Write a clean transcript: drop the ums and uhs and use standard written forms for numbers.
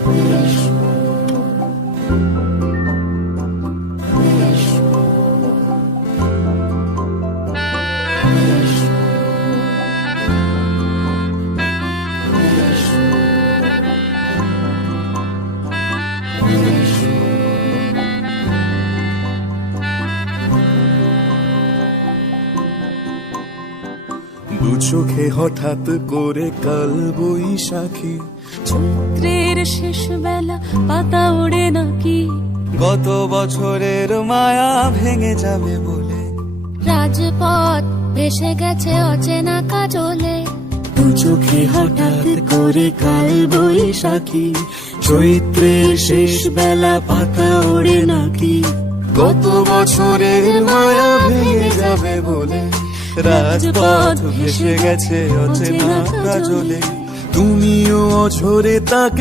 দু চোখে হঠাৎ করে কাল বৈশাখী, চৈত্রের শেষ বেলা পাতা ওড়ে নাকি, গত বছরের মায়া ভেঙে যাবে বলে, রাজপথ ভেসে গেছে অচেনা কাজলে। দু চোখে হঠাৎ করে কাল বৈশাখী, চৈত্রের শেষ বেলা পাতা ওড়ে নাকি, গত বছরের মায়া ভেঙে যাবে বলে, রাজপথ ভেসে গেছে অচেনা কাজলে। তুমিও অঝরে তাকে